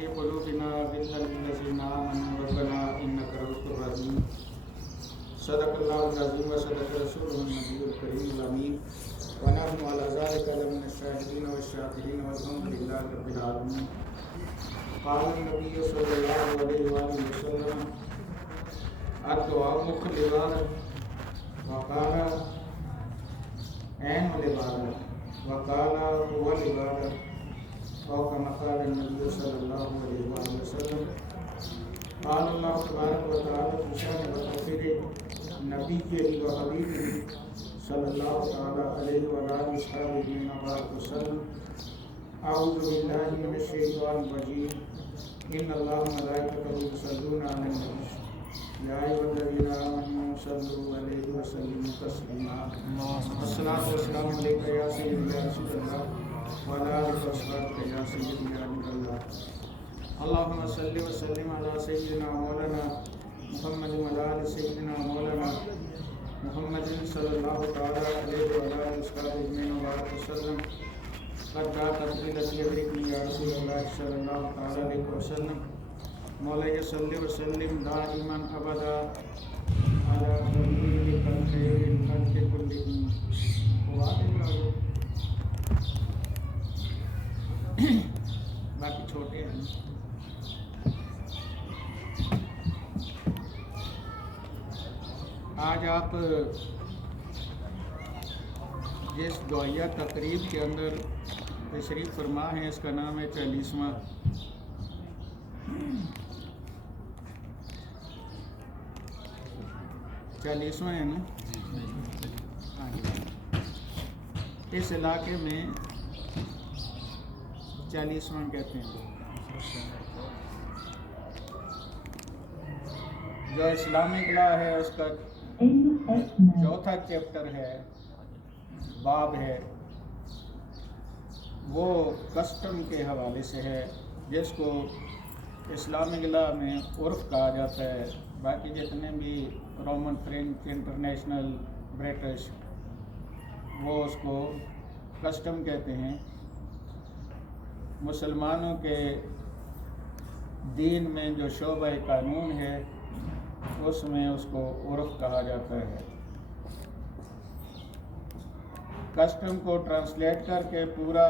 في قلوبنا غلا للذين آمنوا ربنا إنك رؤوف رحيم صدق الله العظيم وصدق رسوله النبي الكريم الأمين ونحن على ذلك لمن الشاهدين والشاكرين والحمد لله رب العالمين. قال النبي صلى الله عليه وآله وسلم الدعاء مخ العبادة وقال عين العبادة وقال هو العبادة أو كما قال النبي صلى الله عليه وآله وسلم. قال الله تبارك وتعالى في شأن وتوفيق نبيه وحبيبه صلى الله تعالى عليه وعلى آله وصحبه وسلم. أعوذ بالله من الشيطان الرجيم. إن الله وملائكته يصلون على النبي يا أيها الذين آمنوا صلوا عليه وسلموا تسليما. الصلاة والسلام عليك يا سيدي يا رسول الله وعلى آلك وصحبك يا سيدي يا نبي الله. اللهم صل وسلم على سيدنا مولانا محمد وعلى آل سيدنا مولانا محمد صلى الله تعالى عليه وعلى آله وصحبه وسلم. قد جاء تفضيلة يدركني يا رسول الله صلى الله تعالى عليه وسلم. مولاي صل وسلم دائما ابدا على خليلك الخير الخلق كلهم باقی چھوٹے ہیں. آج آپ جس دعائیہ تقریب کے اندر تشریف فرما ہیں اس کا نام ہے 40واں. ہے نا. اس علاقے میں 40واں کہتے ہیں. جو اسلامک لا ہے اس کا چوتھا چیپٹر ہے، باب ہے، وہ کسٹم کے حوالے سے ہے جس کو اسلامک لا میں عرف کہا جاتا ہے. باقی جتنے بھی رومن فرینچ انٹرنیشنل برٹش وہ اس کو کسٹم کہتے ہیں. مسلمانوں کے دین میں جو شعبہ قانون ہے اس میں اس کو عرف کہا جاتا ہے. کسٹم کو ٹرانسلیٹ کر کے پورا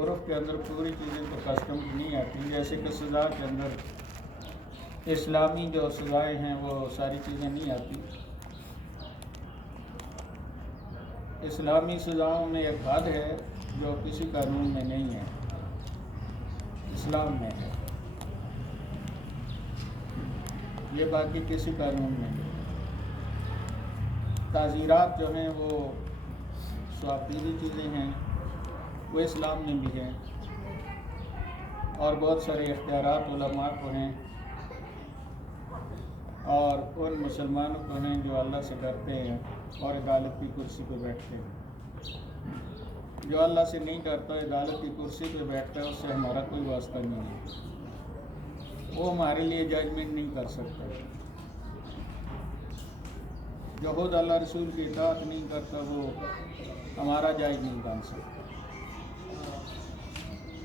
عرف کے اندر پوری چیزیں تو کسٹم کی نہیں آتی. جیسے کہ سزا کے اندر اسلامی جو سزائیں ہیں وہ ساری چیزیں نہیں آتی. اسلامی سزاؤں میں ایک حد ہے جو کسی قانون میں نہیں ہے، اسلام میں ہے. یہ باقی کسی قانون میں نہیں. تعزیرات جو ہیں وہ سوابدیدی چیزیں ہیں، وہ اسلام میں بھی ہیں. اور بہت سارے اختیارات علماء کو ہیں اور ان مسلمانوں کو ہیں جو اللہ سے ڈرتے ہیں اور عدالت کی کرسی پہ بیٹھتے ہیں. جو اللہ سے نہیں ڈرتا عدالت کی کرسی پہ بیٹھتا ہے اس سے ہمارا کوئی واسطہ نہیں ہے. وہ ہمارے لیے ججمنٹ نہیں کر سکتا. جو خود اللہ رسول کی اطاعت نہیں کرتا وہ ہمارا جج نہیں بن سکتا.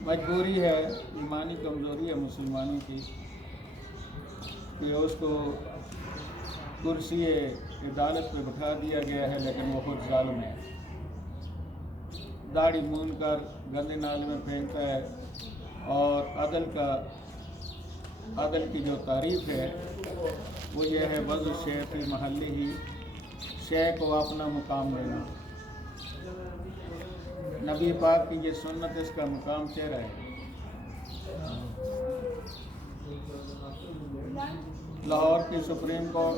مجبوری ہے، ایمانی کمزوری ہے مسلمانوں کی کہ اس کو کرسی عدالت پہ بٹھا دیا گیا ہے لیکن وہ خود ظالم ہے. داڑھی مون کر گندے نالے میں پھینکتا ہے. اور عدل کی جو تعریف ہے وہ یہ ہے وضع شے فی محلہ ہی، شے کو اپنا مقام دینا. نبی پاک کی یہ سنت اس کا مقام چہرہ ہے. لاہور کی سپریم کورٹ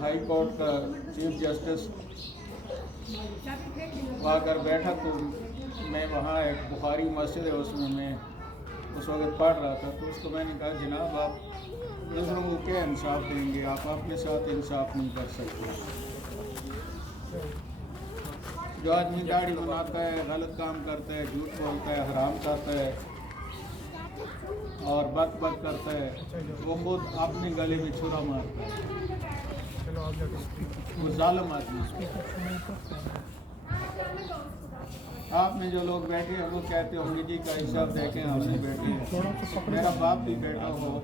ہائی کورٹ کا چیف جسٹس وہاں کر بیٹھا تو میں وہاں ایک بخاری مسجد ہے اس میں اس وقت پڑھ رہا تھا. تو اس کو میں نے کہا جناب آپ دوسروں کو کیا انصاف دیں گے، آپ اپنے ساتھ انصاف نہیں کر سکتے. جو آدمی داڑھی بناتا ہے، غلط کام کرتا ہے، جھوٹ بولتا ہے، حرام کھاتا ہے اور بد کرتا ہے، وہ خود اپنے گلے میں چھرا مارتا ہے. وہ ظالم آدمی. آپ میں جو لوگ بیٹھے ہیں وہ کہتے ہوں گے جی کا حساب دیکھیں ہم سے بیٹھے ہیں، میرا باپ بھی بیٹھا ہو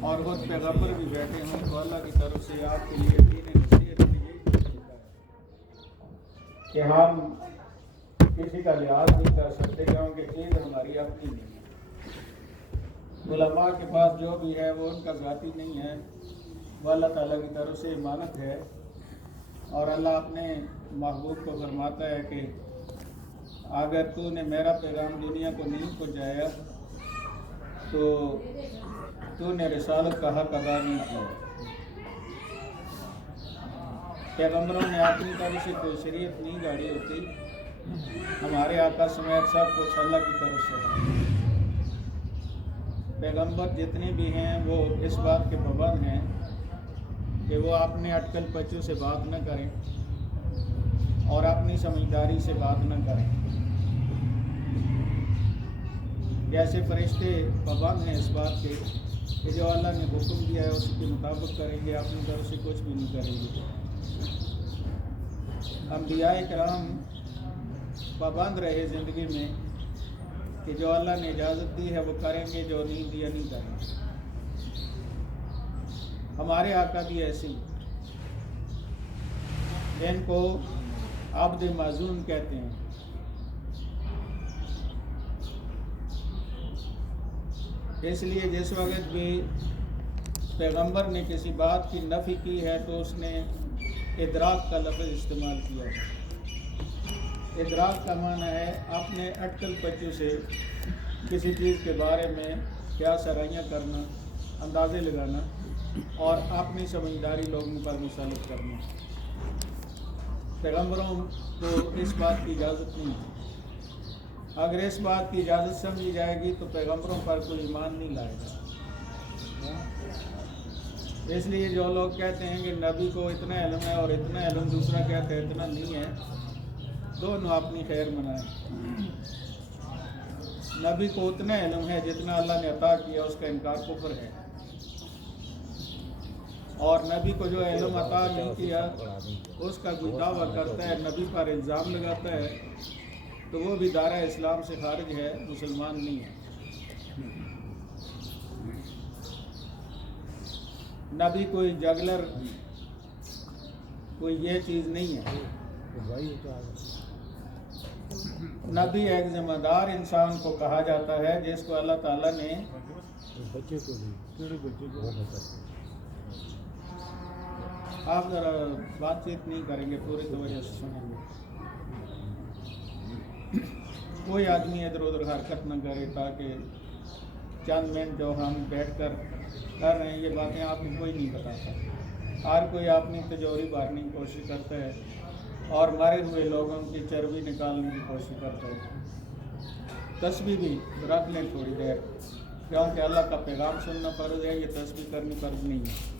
اور خود پیغمبر بھی بیٹھے ہوں، تو اللہ کی طرف سے آپ کے لیے دین نصیحت کی یہی ہوتا ہے کہ ہم کسی کا لحاظ نہیں کر سکتے کیونکہ چیز ہماری اپنی نہیں ہے۔ علماء کے پاس جو بھی ہے وہ ان کا ذاتی نہیں ہے، وہ اللہ تعالیٰ کی طرف سے امانت ہے، اور اللہ اپنے محبوب کو فرماتا ہے کہ اگر تو نے میرا پیغام دنیا کو نہیں پہنچایا تو نے رسالت کا حق ادا نہیں کیا۔ پیغمبروں نے اپنی طرف سے کوئی شریعت نہیں گاڑی ہوتی، ہمارے آقا سمیت سب کچھ اللہ کی طرف سے ہے۔ پیغمبر جتنے بھی ہیں وہ اس بات کے پابند ہیں کہ وہ اپنے اٹکل پچو سے بات نہ کریں اور اپنی سمجھداری سے بات نہ کریں۔ جیسے فرشتے پابند ہیں اس بات کے کہ جو اللہ نے حکم دیا ہے اس کے مطابق کریں گے، اپنی طرف سے کچھ بھی نہیں کریں گے۔ انبیاء کرام پابند رہے زندگی میں کہ جو اللہ نے اجازت دی ہے وہ کریں گے، جو نہیں دیا نہیں کریں گے۔ ہمارے آقا بھی ایسے ہی، ان کو عبد معزون کہتے ہیں۔ اس لیے جس وقت بھی پیغمبر نے کسی بات کی نفی کی ہے تو اس نے ادراک کا لفظ استعمال کیا ہے۔ ادراک کا معنی ہے اپنے اٹکل پچو سے کسی چیز کے بارے میں کیا سرائیاں کرنا، اندازے لگانا اور اپنی سمجھداری لوگوں پر مسلط کرنا۔ پیغمبروں کو اس بات کی اجازت نہیں ہے۔ اگر اس بات کی اجازت سمجھی جائے گی تو پیغمبروں پر کوئی ایمان نہیں لائے گا۔ اس لیے جو لوگ کہتے ہیں کہ نبی کو اتنا علم ہے اور اتنا علم، دوسرا کہتے ہیں اتنا نہیں ہے، دونوں اپنی خیر منائیں۔ نبی کو اتنا علم ہے جتنا اللہ نے عطا کیا، اس کا انکار کفر ہے، اور نبی کو جو علم عطا نہیں کیا اس کا کوئی دعویٰ کرتا ہے، نبی پر الزام لگاتا ہے، تو وہ بھی دائرہ اسلام سے خارج ہے، مسلمان نہیں ہے۔ نبی کوئی جگلر، کوئی یہ چیز نہیں ہے۔ نبی ایک ذمہ دار انسان کو کہا جاتا ہے جس کو اللہ تعالیٰ نے آپ ذرا بات چیت نہیں کریں گے، پوری توجہ سے سنیں گے۔ کوئی آدمی ادھر ادھر حرکت نہ کرے تاکہ چند منٹ جو ہم بیٹھ کر کر رہے ہیں یہ باتیں آپ کو کوئی نہیں بتاتا۔ ہر کوئی اپنی تجوری بھرنے کی کوشش کرتا ہے اور مرے ہوئے لوگوں کی چربی نکالنے کی کوشش کرتا ہے۔ تسبیح بھی رکھ لیں تھوڑی دیر، کیونکہ اللہ کا پیغام سننا فرض ہے، یہ تسبیح کرنی فرض نہیں ہے۔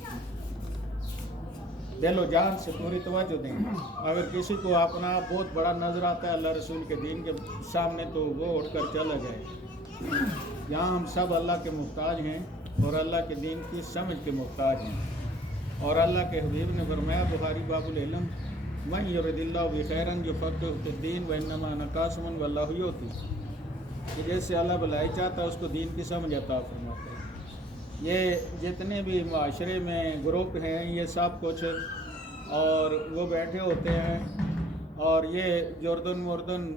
دل و جان سے پوری توجہ دیں۔ اگر کسی کو اپنا بہت بڑا نظر آتا ہے اللہ رسول کے دین کے سامنے تو وہ اٹھ کر چلا جائے۔ یہاں ہم سب اللہ کے محتاج ہیں اور اللہ کے دین کی سمجھ کے محتاج ہیں، اور اللہ کے حبیب نے فرمایا بخاری باب العلم من یرد اللہ بخیرا یفقہہ فی الدین وانما انا قاسم واللہ یؤتی، کہ جیسے اللہ بھلائی چاہتا ہے اس کو دین کی سمجھ عطا فرماتا ہے۔ یہ جتنے بھی معاشرے میں گروپ ہیں یہ سب کچھ، اور وہ بیٹھے ہوتے ہیں اور یہ جردن مردن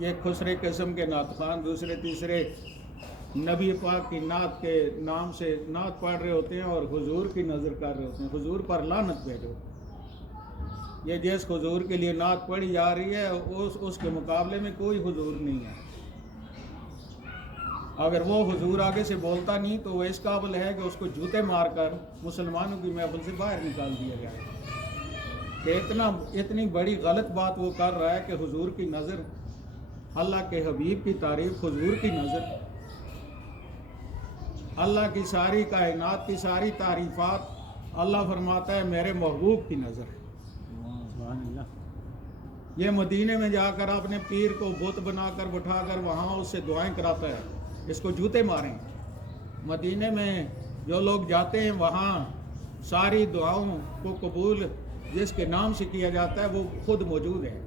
یہ خسرے قسم کے نعت خوان دوسرے تیسرے نبی پاک کی نعت کے نام سے نعت پڑھ رہے ہوتے ہیں اور حضور کی نظر کر رہے ہوتے ہیں، حضور پر لعنت بھیجو۔ یہ جس حضور کے لیے نعت پڑھی جا رہی ہے اس کے مقابلے میں کوئی حضور نہیں ہے۔ اگر وہ حضور آگے سے بولتا نہیں تو وہ اس قابل ہے کہ اس کو جوتے مار کر مسلمانوں کی محفل سے باہر نکال دیا جائے۔ کہ اتنی بڑی غلط بات وہ کر رہا ہے کہ حضور کی نظر، اللہ کے حبیب کی تعریف، حضور کی نظر، اللہ کی ساری کائنات کی ساری تعریفات، اللہ فرماتا ہے میرے محبوب کی نظر۔ یہ مدینے میں جا کر اپنے پیر کو بت بنا کر بٹھا کر وہاں اس سے دعائیں کراتا ہے، اس کو جوتے ماریں۔ مدینے میں جو لوگ جاتے ہیں وہاں ساری دعاؤں کو قبول جس کے نام سے کیا جاتا ہے وہ خود موجود ہے.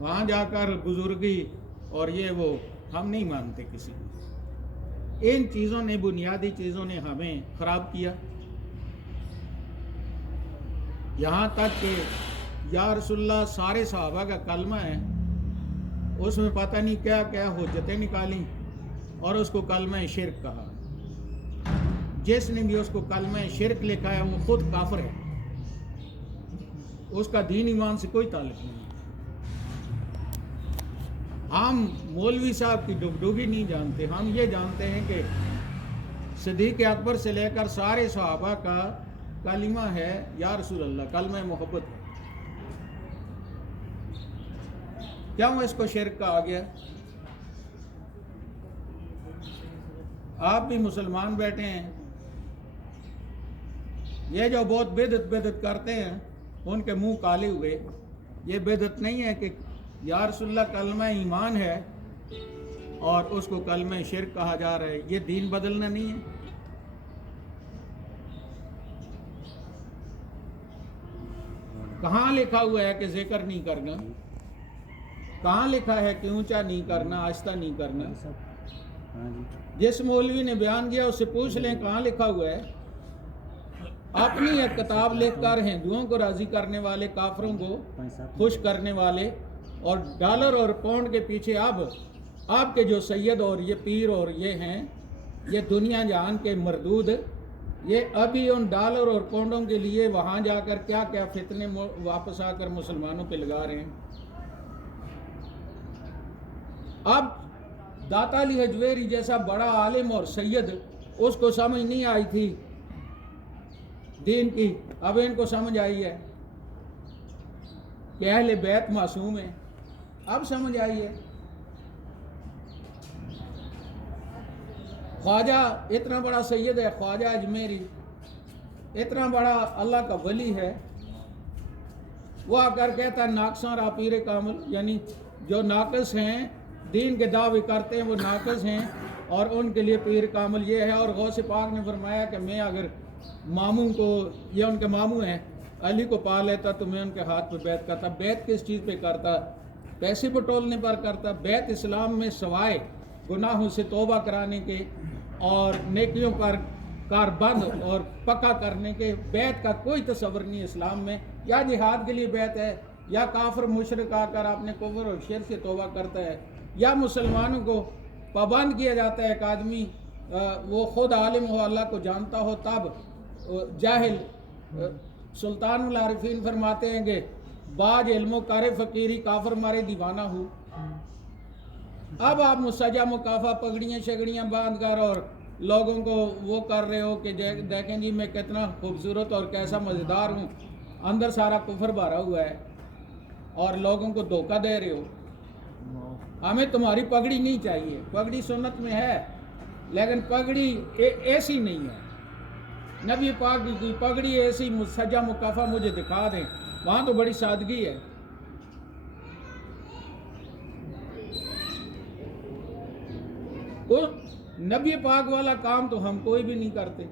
وہاں جا کر بزرگی اور یہ وہ ہم نہیں مانتے کسی کو. ان چیزوں نے بنیادی چیزوں نے ہمیں خراب کیا. یہاں تک کہ یا رسول اللہ سارے صحابہ کا کلمہ ہے، اس میں پتہ نہیں کیا کیا حجتیں نکالیں اور اس کو کلمہ شرک کہا. جس نے بھی اس کو کلمہ شرک لکھا ہے وہ خود کافر ہے، اس کا دین ایمان سے کوئی تعلق نہیں. ہم مولوی صاحب کی ڈگڈگی نہیں جانتے، ہم یہ جانتے ہیں کہ صدیق اکبر سے لے کر سارے صحابہ کا کلمہ ہے یا رسول اللہ، کلمہ محبت ہے. کیوں اس کو شرک کہا گیا؟ آپ بھی مسلمان بیٹھے ہیں، یہ جو بہت بدعت کرتے ہیں ان کے منہ کالے ہوئے. یہ بدعت نہیں ہے کہ یا رسول اللہ کلمہ ایمان ہے اور اس کو کلمہ شرک کہا جا رہا ہے. یہ دین بدلنا نہیں ہے. کہاں لکھا ہوا ہے کہ ذکر نہیں کرنا؟ کہاں لکھا ہے کہ اونچا نہیں کرنا، آہستہ نہیں کرنا؟ جس مولوی نے بیان کیا اس سے پوچھ لیں کہاں لکھا ہوا ہے. اپنی ایک کتاب لکھ کر ہندوؤں کو راضی کرنے والے، کافروں کو خوش کرنے والے، اور ڈالر اور پاؤنڈ کے پیچھے اب آپ کے جو سید اور یہ پیر اور یہ ہیں، یہ دنیا جہان کے مردود، یہ ابھی ان ڈالر اور پاؤنڈوں کے لیے وہاں جا کر کیا کیا فتنے واپس آ کر مسلمانوں پہ لگا رہے ہیں. اب داتا علی حجویری جیسا بڑا عالم اور سید، اس کو سمجھ نہیں آئی تھی دین کی، اب ان کو سمجھ آئی ہے کہ اہل بیت معصوم ہیں، اب سمجھ آئی ہے. خواجہ اتنا بڑا سید ہے، خواجہ اجمیری اتنا بڑا اللہ کا ولی ہے، وہ آ کر کہتا ہے ناقصاں را پیر کامل، یعنی جو ناقص ہیں دین کے دعوے کرتے ہیں وہ ناقص ہیں اور ان کے لیے پیر کامل یہ ہے. اور غوث پاک نے فرمایا کہ میں اگر ماموں کو، یہ ان کے ماموں ہیں، علی کو پا لیتا تو میں ان کے ہاتھ پہ بیعت کرتا. بیعت کس چیز پہ کرتا؟ پیسے بٹولنے پر کرتا. بیعت اسلام میں سوائے گناہوں سے توبہ کرانے کے اور نیکیوں پر کاربند اور پکا کرنے کے بیعت کا کوئی تصور نہیں اسلام میں. یا جہاد کے لیے بیعت ہے، یا کافر مشرک آ کر اپنے کفر اور شرک سے توبہ کرتا ہے، یا مسلمانوں کو پابند کیا جاتا ہے. ایک آدمی وہ خود عالم ہو، اللہ کو جانتا ہو، تب جاہل. سلطان العارفین فرماتے ہیں کہ باج علم و کار فقیری، کافر مارے دیوانہ ہو. اب آپ مسجع مکافہ پگڑیاں شگڑیاں باندھ کر اور لوگوں کو وہ کر رہے ہو کہ دیکھیں جی میں کتنا خوبصورت اور کیسا مزیدار ہوں، اندر سارا کفر بھرا ہوا ہے، اور لوگوں کو دھوکہ دے رہے ہو. ہمیں تمہاری پگڑی نہیں چاہیے. پگڑی سنت میں ہے لیکن پگڑی ایسی نہیں ہے. نبی پاک کی کوئی پگڑی ایسی مسجع مکافہ مجھے دکھا دیں، وہاں تو بڑی سادگی ہے. نبی پاک والا کام تو ہم کوئی بھی نہیں کرتے.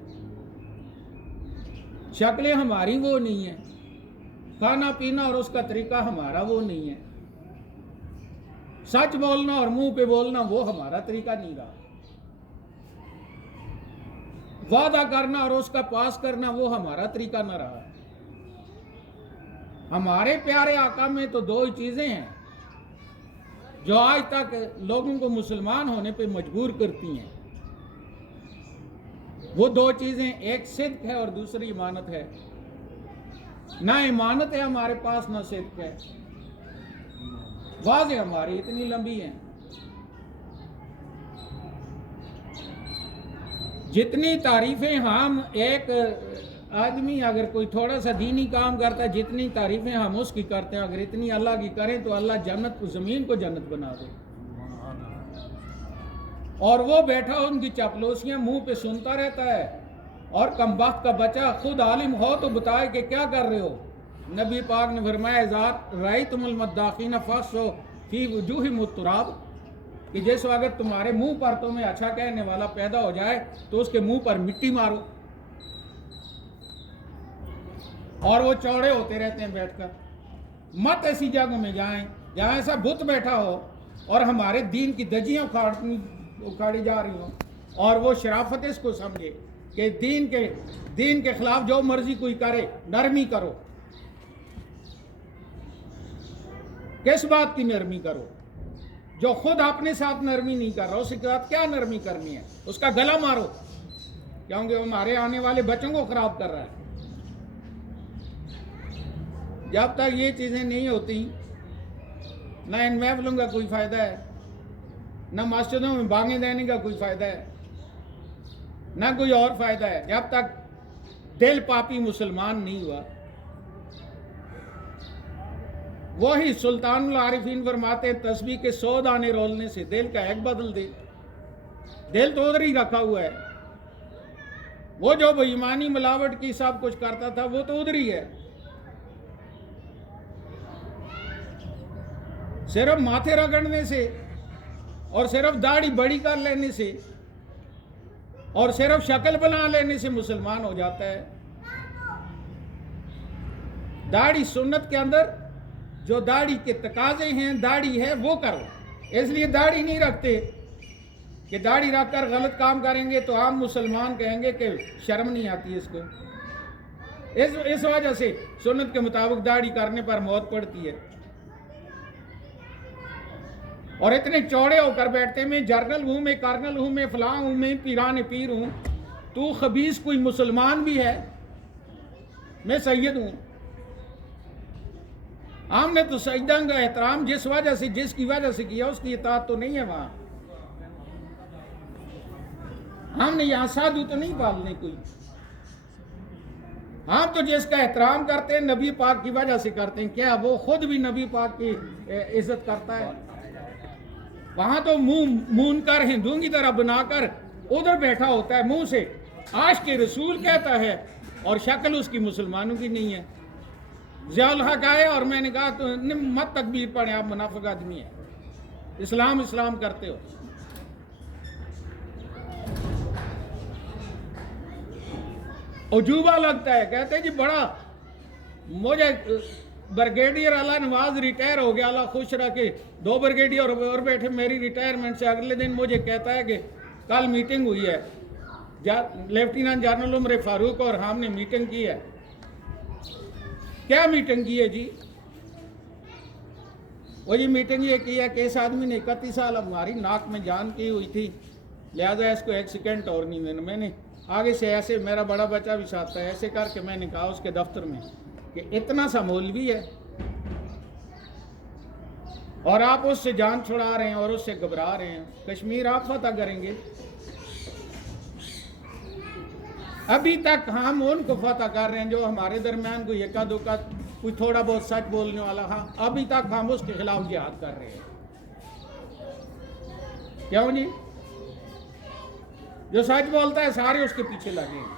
شکلیں ہماری وہ نہیں ہیں، کھانا پینا اور اس کا طریقہ ہمارا وہ نہیں ہے، سچ بولنا اور منہ پہ بولنا وہ ہمارا طریقہ نہیں رہا، وعدہ کرنا اور اس کا پاس کرنا وہ ہمارا طریقہ نہ رہا. ہمارے پیارے آقا میں تو دو ہی چیزیں ہیں جو آج تک لوگوں کو مسلمان ہونے پہ مجبور کرتی ہیں. وہ دو چیزیں، ایک صدق ہے اور دوسری امانت ہے. نہ امانت ہے ہمارے پاس، نہ صدق ہے. واضح ہماری اتنی لمبی ہیں. جتنی تعریفیں ہم، ایک آدمی اگر کوئی تھوڑا سا دینی کام کرتا ہے، جتنی تعریفیں ہم اس کی کرتے ہیں، اگر اتنی اللہ کی کریں تو اللہ جنت کو، زمین کو جنت بنا دے. اور وہ بیٹھا ان کی چاپلوسیاں منہ پہ سنتا رہتا ہے، اور کمبخت کا بچہ خود عالم ہو تو بتائے کہ کیا کر رہے ہو. نبی پاک نے فرمایا ذات رأیتم المداخین فاحصوا فی وجوہہم التراب، کہ جس وقت تمہارے منہ پر تمہیں اچھا کہنے والا پیدا ہو جائے تو اس کے منہ پر مٹی مارو. اور وہ چوڑے ہوتے رہتے ہیں بیٹھ کر. مت ایسی جگہوں میں جائیں جہاں ایسا بت بیٹھا ہو اور ہمارے دین کی دجیاں اکھاڑی جا رہی ہوں اور وہ شرافت اس کو سمجھے کہ دین کے خلاف جو مرضی کوئی کرے. نرمی کرو. کس بات کی نرمی کرو؟ جو خود اپنے ساتھ نرمی نہیں کر رہا اس کے ساتھ کیا نرمی کرنی ہے؟ اس کا گلا مارو، کیونکہ وہ ہمارے آنے والے بچوں کو خراب کر رہا ہے. جب تک یہ چیزیں نہیں ہوتی نہ ان محفلوں کا کوئی فائدہ ہے، نہ مسجدوں میں بانگیں دینے کا کوئی فائدہ ہے، نہ کوئی اور فائدہ ہے. جب تک دل پاپی مسلمان نہیں ہوا. وہی سلطان العارفین فرماتے ہیں تسبیح کے 100 دانے رولنے سے دل کا ایک بدل دے. دل تو ادھر ہی رکھا ہوا ہے. وہ جو بے ایمانی ملاوٹ کی سب کچھ کرتا تھا وہ تو ادھر ہی ہے. صرف ماتھے رگڑنے سے اور صرف داڑھی بڑی کر لینے سے اور صرف شکل بنا لینے سے مسلمان ہو جاتا ہے. داڑھی سنت کے اندر جو داڑھی کے تقاضے ہیں داڑھی ہے وہ کرو. اس لیے داڑھی نہیں رکھتے کہ داڑھی رکھ کر غلط کام کریں گے تو عام مسلمان کہیں گے کہ شرم نہیں آتی اس کو. اس وجہ سے سنت کے مطابق داڑھی کرنے پر موت پڑتی ہے. اور اتنے چوڑے ہو کر بیٹھتے میں جرنل ہوں، میں کرنل ہوں، میں فلاں ہوں، میں پیران پیر ہوں. تو خبیث کوئی مسلمان بھی ہے؟ میں سید ہوں. ہم نے تو سجدہ کا احترام جس کی وجہ سے کیا اس کی اطاعت تو نہیں ہے وہاں. ہم نے یہاں سادھو تو نہیں پالنے کوئی. ہم تو جس کا احترام کرتے ہیں نبی پاک کی وجہ سے کرتے ہیں. کیا وہ خود بھی نبی پاک کی عزت کرتا ہے؟ وہاں تو مون کر ہندوؤں کی طرح بنا کر ادھر بیٹھا ہوتا ہے، منہ سے عاشق رسول کہتا ہے اور شکل اس کی مسلمانوں کی نہیں ہے. ضیاء الحق آئے اور میں نے کہا تو مت تکبیر پڑھیں، آپ منافق آدمی ہیں، اسلام کرتے ہو. عجوبہ لگتا ہے. کہتے ہیں جی بڑا مجھے بریگیڈیئر اللہ نواز ریٹائر ہو گیا، اللہ خوش رکھے. 2 بریگیڈیئر اور بیٹھے میری ریٹائرمنٹ سے اگلے دن مجھے کہتا ہے کہ کل میٹنگ ہوئی ہے، لیفٹیننٹ جنرل عمر فاروق اور ہم نے میٹنگ کی ہے. کیا میٹنگ کی ہے جی؟ وہ جی میٹنگ یہ کی ہے کہ اس آدمی نے 31 سال ہماری ناک میں جان کی ہوئی تھی، لہذا اس کو 1 سیکنڈ اور نہیں دینا. میں نے آگے سے ایسے، میرا بڑا بچہ بھی ساتھ تھا، ایسے کر کے میں نے کہا اس کے دفتر میں کہ اتنا سا مولوی ہے اور آپ اس سے جان چھڑا رہے ہیں اور اس سے گھبرا رہے ہیں. کشمیر آپ فتح کریں گے؟ ابھی تک ہم ان کو فتح کر رہے ہیں جو ہمارے درمیان کوئی ایکا دوکا کوئی تھوڑا بہت سچ بولنے والا. ہاں ابھی تک ہم اس کے خلاف جہاد کر رہے ہیں. کیوں جی؟ جو سچ بولتا ہے سارے اس کے پیچھے لگے ہیں.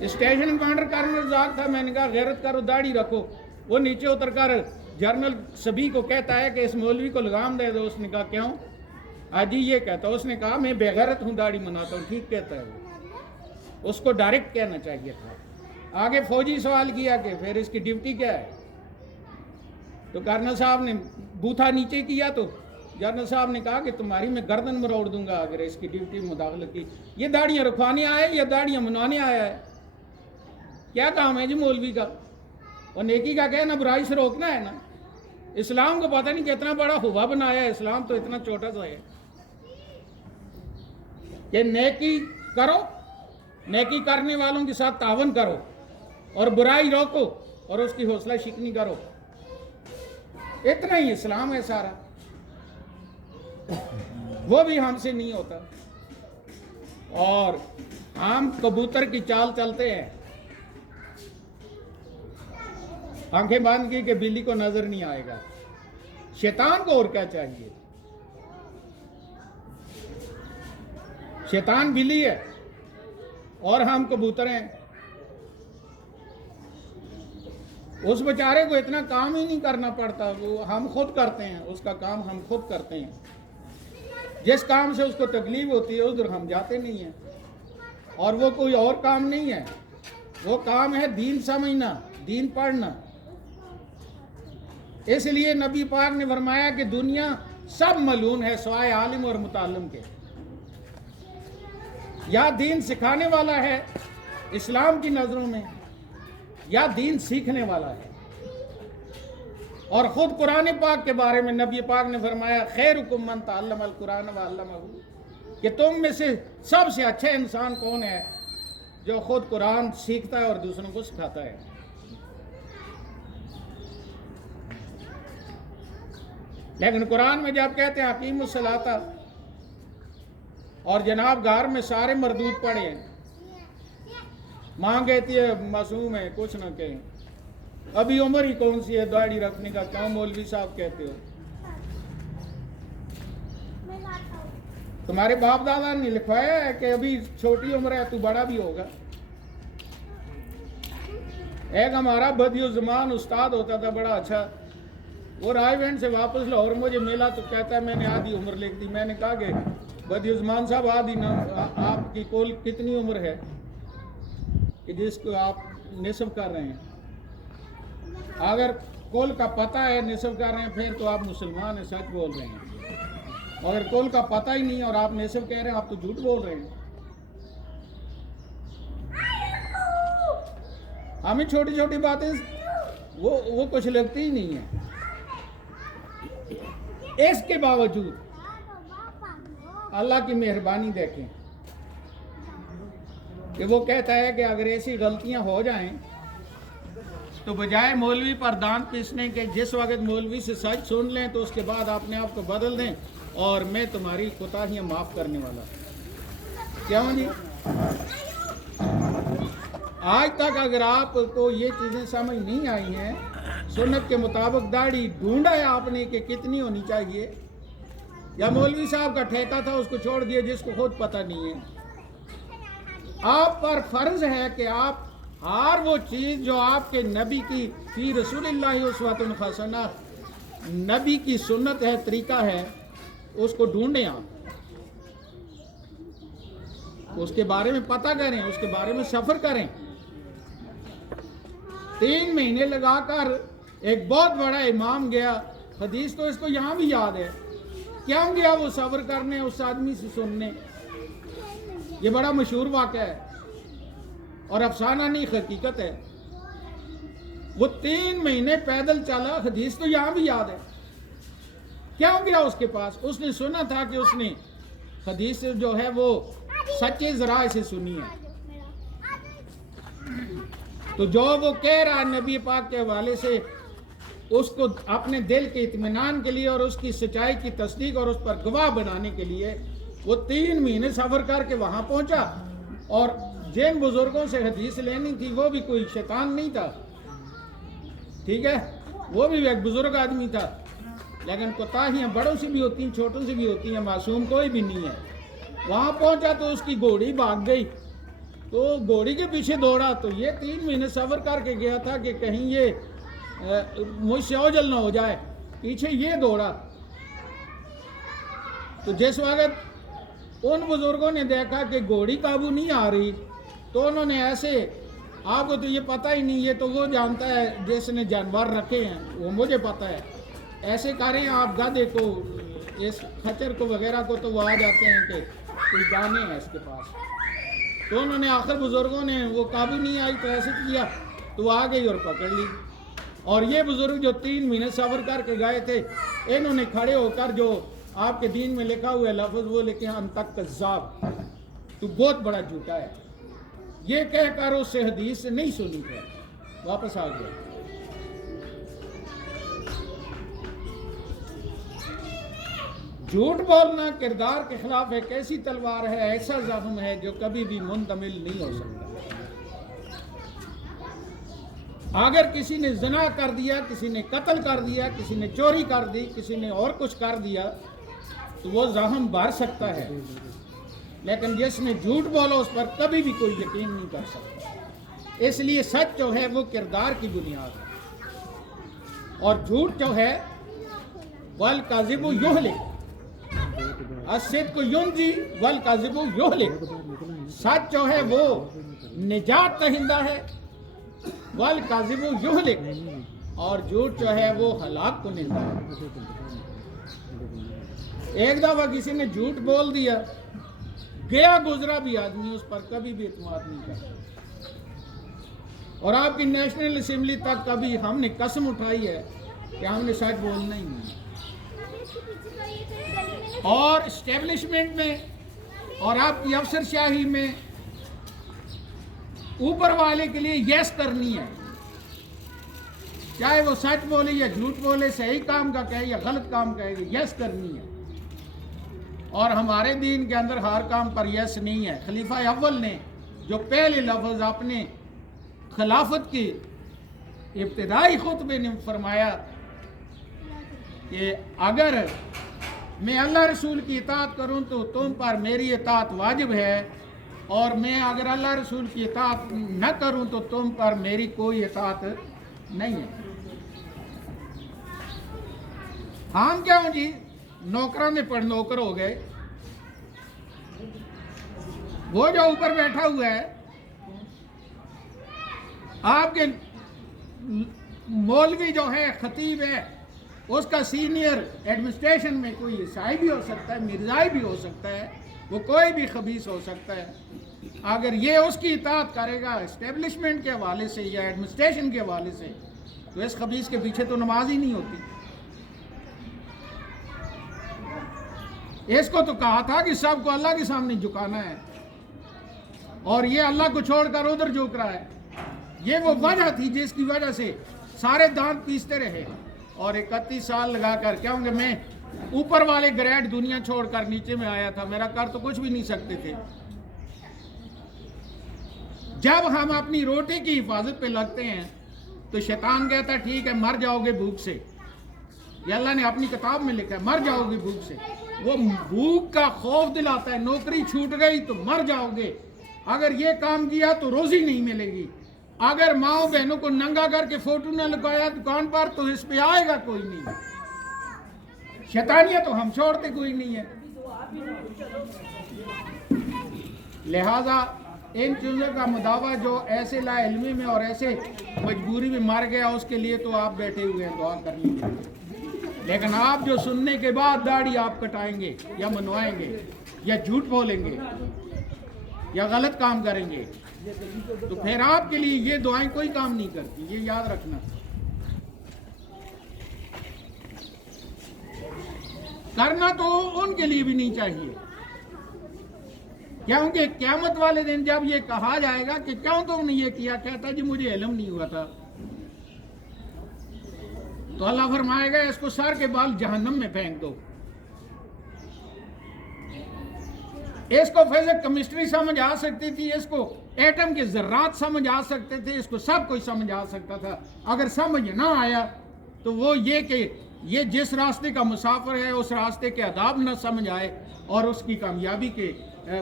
اسٹیشن کمانڈر کرنل زاگ تھا، میں نے کہا غیرت کرو، داڑھی رکھو. وہ نیچے اتر کر جنرل سبھی کو کہتا ہے کہ اس مولوی کو لگام دے دو. اس نے کہا کیوں؟ جی یہ کہتا. اس نے کہا میں بے غیرت ہوں، داڑھی مناتا ہوں. ٹھیک کہتا ہے وہ، اس کو ڈائریکٹ کہنا چاہیے تھا. آگے فوجی سوال کیا کہ پھر اس کی ڈیوٹی کیا ہے؟ تو کرنل صاحب نے بوتھا نیچے کیا تو جنرل صاحب نے کہا کہ تمہاری میں گردن مروڑ دوں گا اگر اس کی ڈیوٹی مداخلت کی. یہ داڑیاں رکھوانے آیا ہے یا داڑیاں منوانے آیا ہے؟ کیا کام ہے جی مولوی کا؟ اور نیکی کا کہنا برائی سے روکنا ہے نا. اسلام کو پتہ نہیں کتنا بڑا ہوا بنایا ہے، اسلام تو اتنا چھوٹا سا ہے کہ نیکی کرو، نیکی کرنے والوں کے ساتھ تعاون کرو اور برائی روکو اور اس کی حوصلہ شکنی کرو. اتنا ہی اسلام ہے سارا. وہ بھی ہم سے نہیں ہوتا اور ہم کبوتر کی چال چلتے ہیں. آنکھیں بند کی کہ بلی کو نظر نہیں آئے گا. شیطان کو اور کیا چاہیے؟ شیطان بلی ہے اور ہم کبوتر ہیں. اس بیچارے کو اتنا کام ہی نہیں کرنا پڑتا، وہ ہم خود کرتے ہیں. اس کا کام ہم خود کرتے ہیں. جس کام سے اس کو تکلیف ہوتی ہے ادھر ہم جاتے نہیں ہیں. اور وہ کوئی اور کام نہیں ہے، وہ کام ہے دین سمجھنا، دین پڑھنا۔ اس لیے نبی پاک نے فرمایا کہ دنیا سب ملعون ہے سوائے عالم اور متعلم کے۔ یا دین سکھانے والا ہے اسلام کی نظروں میں، یا دین سیکھنے والا ہے۔ اور خود قرآن پاک کے بارے میں نبی پاک نے فرمایا خیرکم من تعلم القرآن وعلمہ، کہ تم میں سے سب سے اچھا انسان کون ہے؟ جو خود قرآن سیکھتا ہے اور دوسروں کو سکھاتا ہے۔ لیکن قرآن میں جب کہتے ہیں اقیم الصلاۃ اور جناب گھر میں سارے مردود پڑے ہیں، ماں کہتی ہے معصوم ہے کچھ نہ کہیں، ابھی عمر ہی کون سی ہے داڑھی رکھنے کا، کیوں مولوی صاحب کہتے ہو؟ تمہارے باپ دادا نے لکھوایا ہے کہ ابھی چھوٹی عمر ہے تو بڑا بھی ہوگا۔ ایک ہمارا بدیع الزمان استاد ہوتا تھا بڑا اچھا، وہ رائے وینڈ سے واپس لاہور مجھے ملا تو کہتا ہے میں نے آدھی عمر لکھ دی۔ میں نے کہا کہ بدیع الزمان صاحب آدھی آپ کی کل کتنی عمر ہے کہ جس کو آپ نصف کر رہے ہیں؟ اگر کل کا پتہ ہے نصف کر رہے ہیں پھر تو آپ مسلمان ہیں، سچ بول رہے ہیں۔ اگر کل کا پتہ ہی نہیں اور آپ نصف کہہ رہے ہیں آپ تو جھوٹ بول رہے ہیں۔ ہمیں چھوٹی چھوٹی باتیں وہ کچھ لگتی ہی نہیں ہیں۔ اس کے باوجود اللہ کی مہربانی دیکھیں کہ وہ کہتا ہے کہ اگر ایسی غلطیاں ہو جائیں تو بجائے مولوی پر دانت پیسنے کے جس وقت مولوی سے سچ سن لیں تو اس کے بعد اپنے آپ کو بدل دیں اور میں تمہاری کوتاہیاں معاف کرنے والا۔ کیوں جی؟ آج تک اگر آپ کو یہ چیزیں سمجھ نہیں آئی ہیں، سنت کے مطابق داڑھی ڈھونڈا ہے آپ نے کہ کتنی ہونی چاہیے، یا مولوی صاحب کا ٹھیکہ تھا اس کو چھوڑ دیا جس کو خود پتہ نہیں ہے۔ آپ پر فرض ہے کہ آپ ہر وہ چیز جو آپ کے نبی کی فی رسول اللہ اسوۃ حسنہ، نبی کی سنت ہے، طریقہ ہے، اس کو ڈھونڈیں، آپ اس کے بارے میں پتہ کریں، اس کے بارے میں سفر کریں۔ 3 مہینے لگا کر ایک بہت بڑا امام گیا، حدیث تو اس کو یہاں بھی یاد ہے، کیوں گیا وہ سفر کرنے اس آدمی سے سننے؟ یہ بڑا مشہور واقعہ ہے اور افسانہ نہیں حقیقت ہے۔ وہ 3 مہینے پیدل چلا، حدیث تو یہاں بھی یاد ہے، کیوں گیا اس کے پاس؟ اس نے سنا تھا کہ اس نے حدیث جو ہے وہ سچے ذرائع سے سنی ہے، تو جو وہ کہہ رہا ہے نبی پاک کے حوالے سے، اس کو اپنے دل کے اطمینان کے لیے اور اس کی سچائی کی تصدیق اور اس پر گواہ بنانے کے لیے وہ 3 مہینے سفر کر کے وہاں پہنچا، اور جن بزرگوں سے حدیث لینی تھی وہ بھی کوئی شیطان نہیں تھا، ٹھیک ہے، وہ بھی ایک بزرگ آدمی تھا، لیکن کوتاہیاں بڑوں سے بھی ہوتی ہیں چھوٹوں سے بھی ہوتی ہیں، معصوم کوئی بھی نہیں ہے۔ وہاں پہنچا تو اس کی گھوڑی بھاگ گئی، تو گھوڑی کے پیچھے دوڑا، تو یہ 3 مہینے سفر کر کے گیا تھا کہ کہیں یہ مجھ سے اوجل نہ ہو جائے، پیچھے یہ دوڑا۔ تو جس وقت ان بزرگوں نے دیکھا کہ گھوڑی قابو نہیں آ رہی تو انہوں نے ایسے، آپ کو تو یہ پتہ ہی نہیں، یہ تو وہ جانتا ہے جس نے جانور رکھے ہیں، وہ مجھے پتہ ہے، ایسے کریں آپ گدھے کو، اس کھچر کو وغیرہ کو تو وہ آ جاتے ہیں کہ کوئی دانے ہیں اس کے پاس، تو انہوں نے آخر بزرگوں نے وہ قابو نہیں آئی تو ایسے کیا تو وہ آ گئی اور پکڑ لی۔ اور یہ بزرگ جو 3 مہینے سفر کر کے گئے تھے، انہوں نے کھڑے ہو کر جو آپ کے دین میں لکھا ہوا ہے لفظ وہ لکھے ہیں انت کذاب، تو بہت بڑا جھوٹا ہے، یہ کہہ کر اس سے حدیث نہیں سنی تھی، واپس آ گیا۔ جھوٹ بولنا کردار کے خلاف ایک ایسی تلوار ہے، ایسا زخم ہے جو کبھی بھی منتمل نہیں ہو سکتا۔ اگر کسی نے زنا کر دیا، کسی نے قتل کر دیا، کسی نے چوری کر دی، کسی نے اور کچھ کر دیا تو وہ زخم بھر سکتا ہے، لیکن جس نے جھوٹ بولا اس پر کبھی بھی کوئی یقین نہیں کر سکتا۔ اس لیے سچ جو ہے وہ کردار کی بنیاد ہے، اور جھوٹ جو ہے وَالْكَذِبُ يُهْلِكُ، الصدق ینجی والکذب یہلک، سچ جو ہے وہ نجات دہندہ ہے، والکذب یہلک، اور جھوٹ جو ہے وہ ہلاک کنندہ ہے۔ ایک دفعہ کسی نے جھوٹ بول دیا، گیا گزرا بھی آدمی اس پر کبھی بھی اعتماد نہیں کرتا۔ اور آپ کی نیشنل اسمبلی تک کبھی ہم نے قسم اٹھائی ہے کہ ہم نے سچ بولنا ہی نہیں، اور اسٹیبلشمنٹ میں اور آپ کی افسر شاہی میں اوپر والے کے لیے یس کرنی ہے، چاہے وہ سچ بولے یا جھوٹ بولے، صحیح کام کا کہے یا غلط کام کہے گی، یس کرنی ہے۔ اور ہمارے دین کے اندر ہر کام پر یس نہیں ہے۔ خلیفہ اول نے جو پہلے لفظ اپنے خلافت کی ابتدائی خطبے نے فرمایا کہ اگر میں اللہ رسول کی اطاعت کروں تو تم پر میری اطاعت واجب ہے، اور میں اگر اللہ رسول کی اطاعت نہ کروں تو تم پر میری کوئی اطاعت نہیں ہے۔ ہم کیا ہوں جی، نوکران پر نوکر ہو گئے۔ وہ جو اوپر بیٹھا ہوا ہے، آپ کے مولوی جو ہے، خطیب ہے، اس کا سینئر ایڈمنسٹریشن میں کوئی عیسائی بھی ہو سکتا ہے، مرزائی بھی ہو سکتا ہے، وہ کوئی بھی خبیث ہو سکتا ہے۔ اگر یہ اس کی اطاعت کرے گا اسٹیبلشمنٹ کے حوالے سے یا ایڈمنسٹریشن کے حوالے سے، تو اس خبیث کے پیچھے تو نماز ہی نہیں ہوتی۔ اس کو تو کہا تھا کہ سب کو اللہ کے سامنے جھکانا ہے، اور یہ اللہ کو چھوڑ کر ادھر جھک رہا ہے۔ یہ وہ وجہ تھی جس کی وجہ سے سارے دانت پیستے رہے، اور 31 سال لگا کر کیا ہوں گے، میں اوپر والے گریڈ دنیا چھوڑ کر نیچے میں آیا تھا، میرا کر تو کچھ بھی نہیں سکتے تھے۔ جب ہم اپنی روٹی کی حفاظت پہ لگتے ہیں تو شیطان کہتا ہے ٹھیک ہے مر جاؤ گے بھوک سے، یہ اللہ نے اپنی کتاب میں لکھا ہے مر جاؤ گے بھوک سے۔ وہ بھوک کا خوف دلاتا ہے، نوکری چھوٹ گئی تو مر جاؤ گے، اگر یہ کام کیا تو روزی نہیں ملے گی، اگر ماؤں بہنوں کو ننگا کر کے فوٹو نہ لگایا دکان پر تو اس پہ آئے گا کوئی نہیں۔ شیطانیت تو ہم چھوڑتے کوئی نہیں ہے۔ لہذا ان چیزوں کا مداوع جو ایسے لا علمی میں اور ایسے مجبوری میں مر گیا، اس کے لیے تو آپ بیٹھے ہوئے ہیں، دعا کر لیجیے۔ لیکن آپ جو سننے کے بعد داڑھی آپ کٹائیں گے یا منوائیں گے یا جھوٹ بولیں گے یا غلط کام کریں گے، تو پھر آپ کے لیے یہ دعائیں کوئی کام نہیں کرتی، یہ یاد رکھنا۔ کرنا تو ان کے لیے بھی نہیں چاہیے، کیونکہ قیامت والے دن جب یہ کہا جائے گا کہ کیوں تم نے یہ کیا، کہتا جی مجھے علم نہیں ہوا تھا، تو اللہ فرمائے گا اس کو سر کے بال جہنم میں پھینک دو۔ اس کو فزکس کیمسٹری سمجھ آ سکتی تھی، اس کو ایٹم کے ذرات سمجھ آ سکتے تھے، اس کو سب کچھ سمجھ آ سکتا تھا۔ اگر سمجھ نہ آیا تو وہ یہ کہ یہ جس راستے کا مسافر ہے اس راستے کے آداب نہ سمجھ آئے اور اس کی کامیابی کے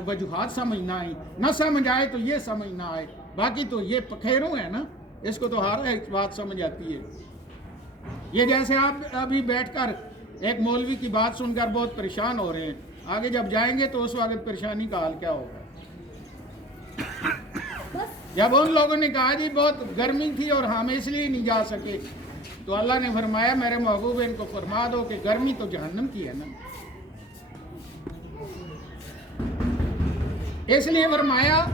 وجوہات سمجھ نہ آئی، نہ سمجھ آئے تو یہ سمجھ نہ آئے، باقی تو یہ پکھیروں ہے نا، اس کو تو ہر ایک بات سمجھ آتی ہے۔ یہ جیسے آپ ابھی بیٹھ کر ایک مولوی کی بات سن کر بہت پریشان ہو رہے ہیں، آگے جب جائیں گے تو اس وقت پریشانی کا حال کیا ہوگا۔ جب ان لوگوں نے کہا جی بہت گرمی تھی اور ہم اس لیے نہیں جا سکے، تو اللہ نے فرمایا میرے محبوب ان کو فرما دو کہ گرمی تو جہنم کی ہے نا، اس لیے فرمایا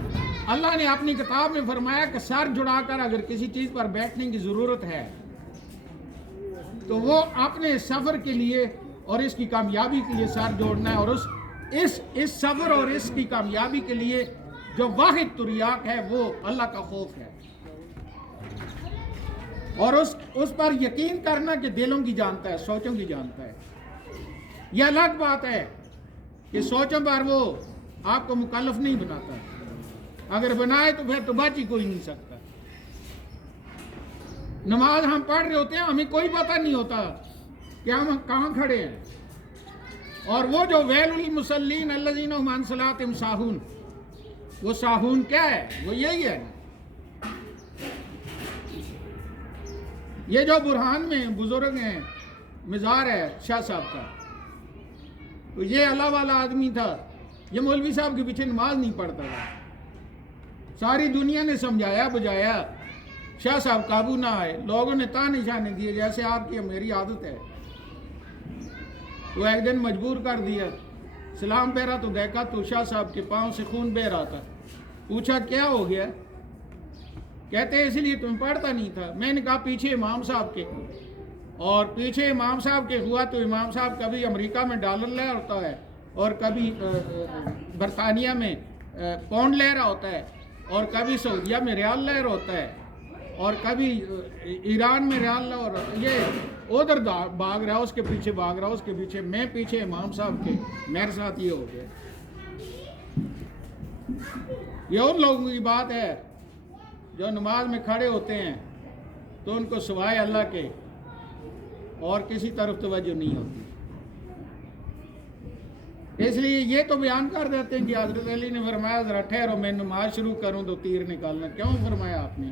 اللہ نے اپنی کتاب میں فرمایا کہ سر جڑا کر اگر کسی چیز پر بیٹھنے کی ضرورت ہے تو وہ اپنے سفر کے لیے اور اس کی کامیابی کے لیے سر جوڑنا ہے، اور اس سفر اور اس کی کامیابی کے لیے جو واحد تریاق ہے وہ اللہ کا خوف ہے، اور اس پر یقین کرنا کہ دلوں کی جانتا ہے، سوچوں کی جانتا ہے۔ یہ الگ بات ہے کہ سوچوں پر وہ آپ کو مکلف نہیں بناتا، اگر بنائے تو پھر تو بچ ہی کوئی نہیں سکتا۔ نماز ہم پڑھ رہے ہوتے ہیں، ہمیں کوئی پتہ نہیں ہوتا کہ ہم کہاں کھڑے ہیں، اور وہ جو ویل للمصلین الذین هم عن صلاتهم ساہون، وہ ساہون کیا ہے؟ وہ یہی ہے۔ یہ جو برہان میں بزرگ ہیں، مزار ہے شاہ صاحب کا، تو یہ اللہ والا آدمی تھا، یہ مولوی صاحب کے پیچھے نماز نہیں پڑھتا تھا. ساری دنیا نے سمجھایا بجایا، شاہ صاحب قابو نہ آئے، لوگوں نے تانے شانے دیے جیسے آپ کی میری عادت ہے. تو ایک دن مجبور کر دیا، سلام پھیرا تو دیکھا تو شاہ صاحب کے پاؤں سے خون بہ رہا تھا. پوچھا کیا ہو گیا؟ کہتے اس لیے تم پڑھتا نہیں تھا. میں نے کہا پیچھے امام صاحب کے، اور پیچھے امام صاحب کے ہوا تو امام صاحب کبھی امریکہ میں ڈالر لے رہا ہوتا ہے، اور کبھی برطانیہ میں پاؤنڈ لے رہا ہوتا ہے، اور کبھی سعودیہ میں ریال لے رہا ہوتا ہے، اور کبھی ایران میں ریال لے رہا. یہ ادھر بھاگ رہا، اس کے پیچھے بھاگ رہا، اس کے پیچھے، میں پیچھے امام صاحب کے. میرے ساتھ یہ ہو گیا. یہ ان لوگوں کی بات ہے جو نماز میں کھڑے ہوتے ہیں تو ان کو سوائے اللہ کے اور کسی طرف توجہ نہیں ہوتی. اس لیے یہ تو بیان کر دیتے ہیں کہ حضرت علی نے فرمایا ذرا ٹھہرو میں نماز شروع کروں تو تیر نکالنا. کیوں فرمایا آپ نے؟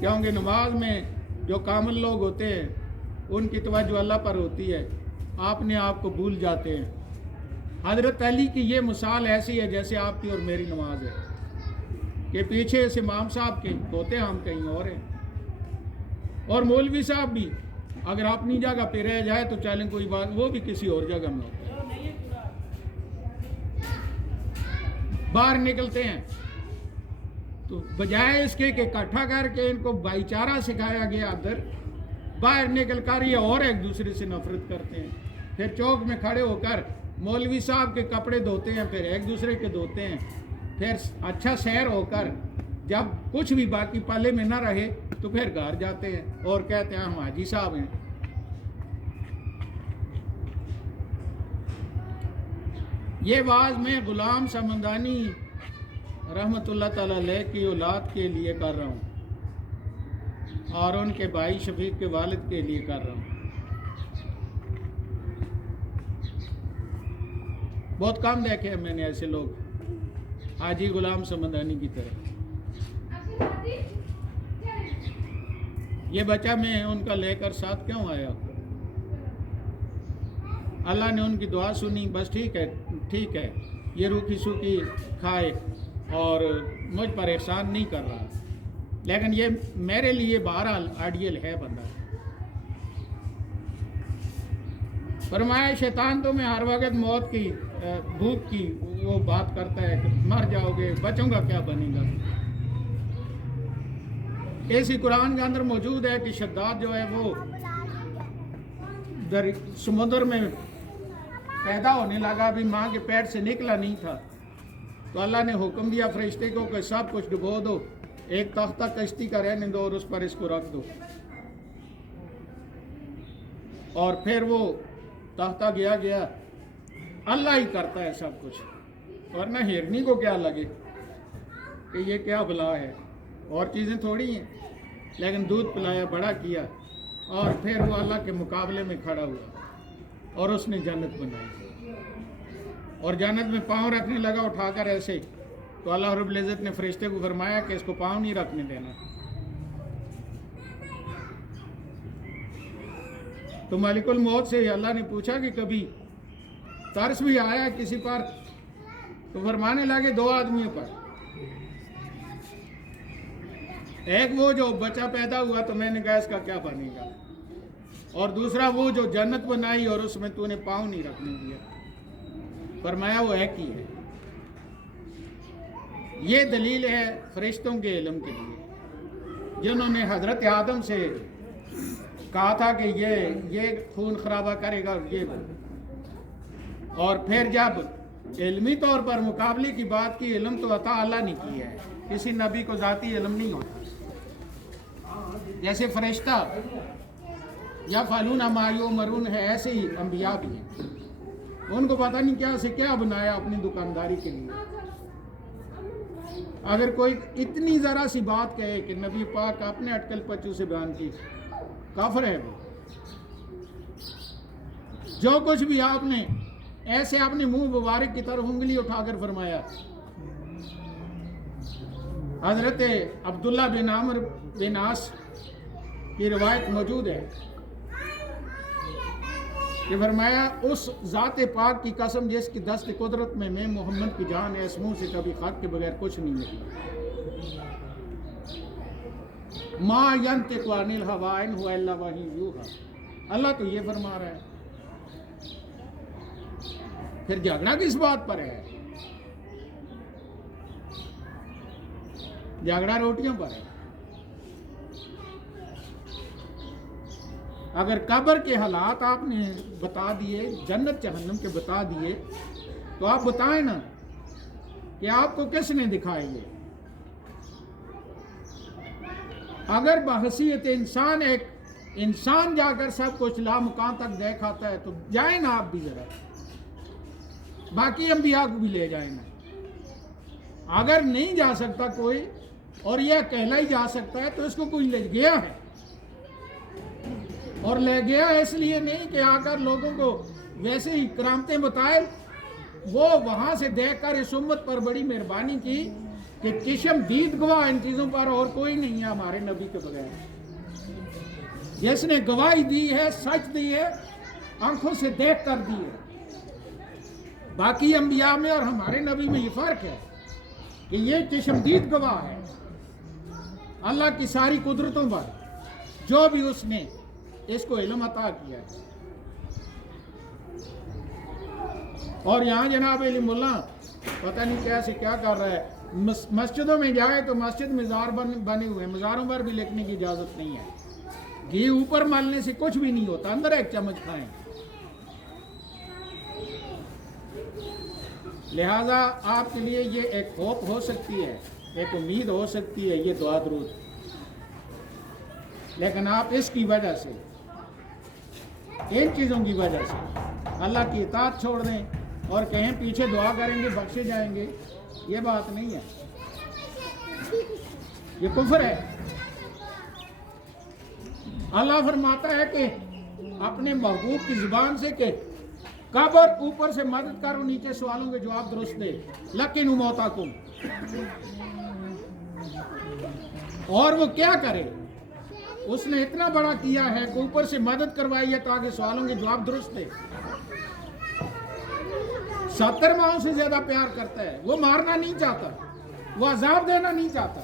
کیونکہ نماز میں جو کامل لوگ ہوتے ہیں ان کی توجہ اللہ پر ہوتی ہے، آپ نے آپ کو بھول جاتے ہیں. حضرت علی کی یہ مثال ایسی ہے جیسے آپ کی اور میری نماز ہے کہ پیچھے اس امام صاحب کے ہوتے ہم کہیں اور ہیں. اور مولوی صاحب بھی اگر اپنی جگہ پہ رہ جائے تو چلیں کوئی بات، وہ بھی کسی اور جگہ میں ہوتا ہے. باہر نکلتے ہیں تو بجائے اس کے کہ اکٹھا کر کے ان کو بھائی چارہ سکھایا گیا، ادھر باہر نکل کر یہ اور ایک دوسرے سے نفرت کرتے ہیں. پھر چوک میں کھڑے ہو کر مولوی صاحب کے کپڑے دھوتے ہیں، پھر ایک دوسرے کے دھوتے ہیں. پھر اچھا سیر ہو کر جب کچھ بھی باقی پالے میں نہ رہے تو پھر گھر جاتے ہیں اور کہتے ہیں ہم حاجی صاحب ہیں. یہ واز میں غلام سمندانی رحمۃ اللہ تعالی علیہ کی اولاد کے لیے کر رہا ہوں اور ان کے بھائی شفیق کے والد کے لیے کر رہا ہوں. بہت کم دیکھے ہیں میں نے ایسے لوگ حاجی غلام سمندانی کی طرح. یہ بچہ میں ان کا لے کر ساتھ کیوں آیا؟ اللہ نے ان کی دعا سنی، بس ٹھیک ہے یہ روکھی سوکھی کھائے اور مجھ پر احسان نہیں کر رہا، لیکن یہ میرے لیے بہرحال آئیڈیل ہے بندہ. فرمایا شیطان تو میں ہر وقت موت کی بھوک کی وہ بات کرتا ہے کہ مر جاؤ گے، بچوں گا کیا بنے گا. اسی قرآن کے اندر موجود ہے کہ شداد جو ہے وہ سمندر میں پیدا ہونے لگا، ابھی ماں کے پیٹ سے نکلا نہیں تھا تو اللہ نے حکم دیا فرشتے کو کہ سب کچھ ڈبو دو، ایک تختہ کشتی کا رہنے دو اور اس پر اس کو رکھ دو. اور پھر وہ تختہ گیا. اللہ ہی کرتا ہے سب کچھ، ورنہ ہرنی کو کیا لگے کہ یہ کیا بلا ہے، اور چیزیں تھوڑی ہیں. لیکن دودھ پلایا، بڑا کیا، اور پھر وہ اللہ کے مقابلے میں کھڑا ہوا اور اس نے جنت بنائی. اور جنت میں پاؤں رکھنے لگا اٹھا کر ایسے، تو اللہ رب العزت نے فرشتے کو فرمایا کہ اس کو پاؤں نہیں رکھنے دینا. تو ملک الموت سے اللہ نے پوچھا کہ کبھی ترس بھی آیا کسی پر؟ تو فرمانے لگے 2 آدمیوں پر. ایک وہ جو بچہ پیدا ہوا تو میں نے کہا اس کا کیا بنے گا، اور دوسرا وہ جو جنت بنائی اور اس میں تو نے پاؤں نہیں رکھنے دیا. فرمایا وہ ایک ہی ہے. یہ دلیل ہے فرشتوں کے علم کے لیے، جنہوں نے حضرت آدم سے کہا تھا کہ یہ خون خرابہ کرے گا اور پھر جب علمی طور پر مقابلے کی بات کی، علم تو عطا اللہ نے کی ہے، کسی نبی کو ذاتی علم نہیں ہوتا. جیسے فرشتہ یا فالون ما یؤمرون ہے، ایسے ہی انبیاء بھی ہیں. ان کو پتہ نہیں کیا سے کیا بنایا اپنی دکانداری کے لیے. اگر کوئی اتنی ذرا سی بات کہے کہ نبی پاک اپنے اٹکل پچو سے بیان کی، کافر ہے وہ. جو کچھ بھی آپ نے ایسے اپنے منہ مبارک کی طرف انگلی اٹھا کر فرمایا. حضرت عبداللہ بن عمرو بن عاص کی روایت موجود ہے کہ فرمایا اس ذات پاک کی قسم جس کی دست قدرت میں محمد کی جان ہے، اس منہ سے کبھی خط کے بغیر کچھ نہیں نکلا۔ ما ینطق عن الہوی ان هو الا وحی یوحی، اللہ تو یہ فرما رہا ہے۔ پھر جھگڑا کس بات پر ہے؟ جھگڑا روٹیوں پر ہے۔ اگر قبر کے حالات آپ نے بتا دیے، جنت جہنم کے بتا دیے، تو آپ بتائیں نا کہ آپ کو کس نے دکھائے گے؟ اگر بحیثیت انسان ایک انسان جا کر سب کچھ لامکان تک دیکھ آتا ہے تو جائیں نا آپ بھی ذرا، باقی انبیاء کو بھی لے جائیں نا۔ اگر نہیں جا سکتا کوئی اور یہ اکیلا ہی جا سکتا ہے تو اس کو کوئی لے گیا ہے، اور لے گیا اس لیے نہیں کہ آ کر لوگوں کو ویسے ہی کرامتیں بتائے، وہ وہاں سے دیکھ کر اس امت پر بڑی مہربانی کی کہ چشم دید گواہ ان چیزوں پر اور کوئی نہیں ہے ہمارے نبی کے بغیر، جس نے گواہی دی ہے، سچ دی ہے، آنکھوں سے دیکھ کر دی ہے۔ باقی انبیاء میں اور ہمارے نبی میں یہ فرق ہے کہ یہ چشمدید گواہ ہے اللہ کی ساری قدرتوں پر، جو بھی اس نے اس کو علم عطا کیا ہے۔ اور یہاں جناب علم اللہ پتہ نہیں کیسے کیا کر رہا ہے، مسجدوں میں جائے تو مسجد مزار بنے ہوئے ہیں، مزاروں پر بھی لکھنے کی اجازت نہیں ہے، گھی اوپر مالنے سے کچھ بھی نہیں ہوتا، اندر ایک چمچ کھائیں۔ لہذا آپ کے لیے یہ ایک ہوپ ہو سکتی ہے، ایک امید ہو سکتی ہے، یہ دعا درود، لیکن آپ اس کی وجہ سے، ان چیزوں کی وجہ سے اللہ کی اطاعت چھوڑ دیں اور کہیں پیچھے دعا کریں گے بخشے جائیں گے، یہ بات نہیں ہے، یہ کفر ہے۔ اللہ فرماتا ہے کہ اپنے محبوب کی زبان سے کہ قبر اوپر سے مدد کرو، نیچے سوالوں کے جواب درست دے، لکنوا موتاکم، اور وہ کیا کرے؟ اس نے اتنا بڑا کیا ہے کہ اوپر سے مدد کروائی ہے تاکہ سوالوں کے جواب درست دے۔ 70 ماہوں سے زیادہ پیار کرتا ہے، وہ مارنا نہیں چاہتا، وہ عذاب دینا نہیں چاہتا،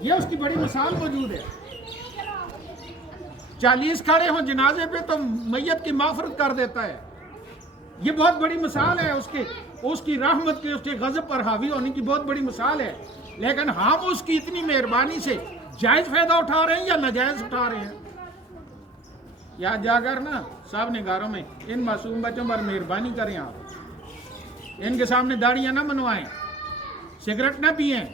یہ اس کی بڑی مثال موجود ہے۔ 40 کھڑے ہوں جنازے پہ تو میت کی مغفرت کر دیتا ہے، یہ بہت بڑی مثال ہے، اس کی رحمت کے، اس کے غضب پر حاوی ہونے کی بہت بڑی مثال ہے۔ لیکن ہم اس کی اتنی مہربانی سے جائز فائدہ اٹھا رہے ہیں یا ناجائز اٹھا رہے ہیں؟ یا جا کر نا سب نگاروں میں ان معصوم بچوں پر مہربانی کریں، آپ ان کے سامنے داڑیاں نہ منوائیں، سگریٹ نہ پئیں،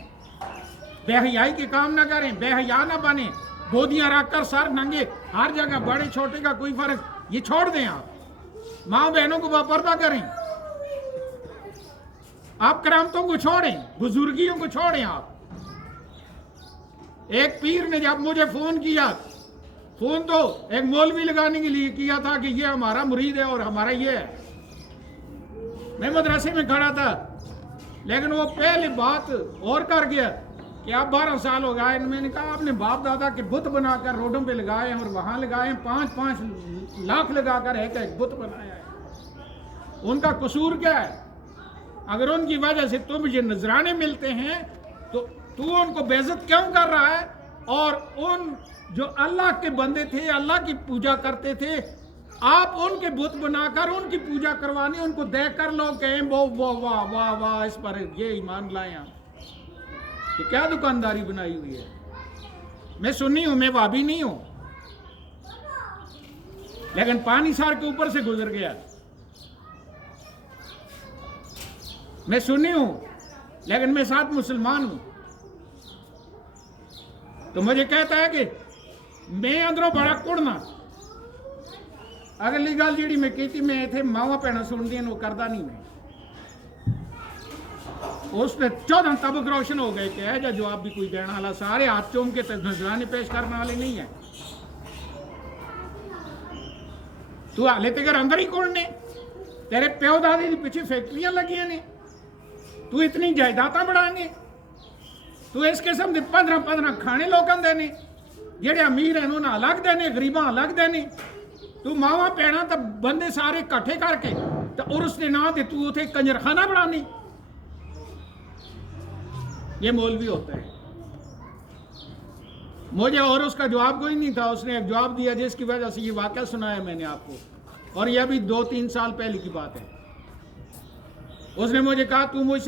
بے حیائی کے کام نہ کریں، بے حیا نہ بنیں، گودیاں رکھ کر سر ننگے ہر جگہ، بڑے چھوٹے کا کوئی فرق، یہ چھوڑ دیں۔ آپ ماں بہنوں کو باپردہ کریں، آپ کرامتوں کو چھوڑیں، بزرگیوں کو چھوڑیں۔ آپ ایک پیر نے جب مجھے فون کیا، فون تو ایک مولوی لگانے کے لیے کیا تھا کہ یہ ہمارا مرید ہے اور ہمارا یہ ہے، میں مدرسے میں کھڑا تھا، لیکن وہ پہلے بات اور کر گیا کہ آپ 12 سال ہو گئے، میں نے کہا آپ نے باپ دادا کے بت بنا کر روڈوں پہ لگائے ہیں اور وہاں لگائے ہیں، 5 لاکھ لگا کر ایک بت بنایا ہے، ان کا قصور کیا ہے؟ اگر ان کی وجہ سے تم یہ نذرانے ملتے ہیں تو ان کو بے عزت کیوں کر رہا ہے؟ اور ان جو اللہ کے بندے تھے، اللہ کی پوجا کرتے تھے، آپ ان کے بت بنا کر ان کی پوجا کروانی، ان کو دیکھ کر لوگ کہیں واہ واہ واہ واہ اس پر یہ ایمان لائیں۔ آپ یہ کیا دکانداری بنائی ہوئی ہے؟ میں سنی ہوں، میں وابی نہیں ہوں، لیکن پانی سار کے اوپر سے گزر گیا، میں سنی ہوں لیکن میں ساتھ مسلمان ہوں، تو مجھے کہتا ہے کہ میں اندروں بڑا کڑنا، اگلی گل جیڑی میں کیتی میں اتنے ماواں بھیناں سن دیا وہ کردا نہیں، میں اس پہ 14 طبق روشن ہو گئے کہ جا جواب بھی کوئی دینا والا، سارے ہاتھ چوم کے نذرانے پیش کرنے والے نہیں ہیں، تو حالے تک اندر ہی کوڑنے، تیرے پیو دادی دی پیچھے فیکٹریاں لگیاں نے، تو اتنی جائیداداں بڑھانے، تو اس قسم دے 15 کھانے لوگاں دینے، جڑے امیر ہیں انہوں نے الگ دینے، غریباں الگ دینے، تو ماوا پینا تو بندے سارے کٹھے کر کے تو عرس دے نام تے تو اتھے کنجرخانہ بنانی. یہ مولوی ہوتا ہے. مجھے اور اس کا جواب کوئی نہیں تھا. اس نے ایک جواب دیا جس کی وجہ سے یہ واقعہ سنایا میں نے آپ کو, اور یہ بھی 2-3 سال پہلے کی بات ہے. اس نے مجھے کہا تو مجھ سے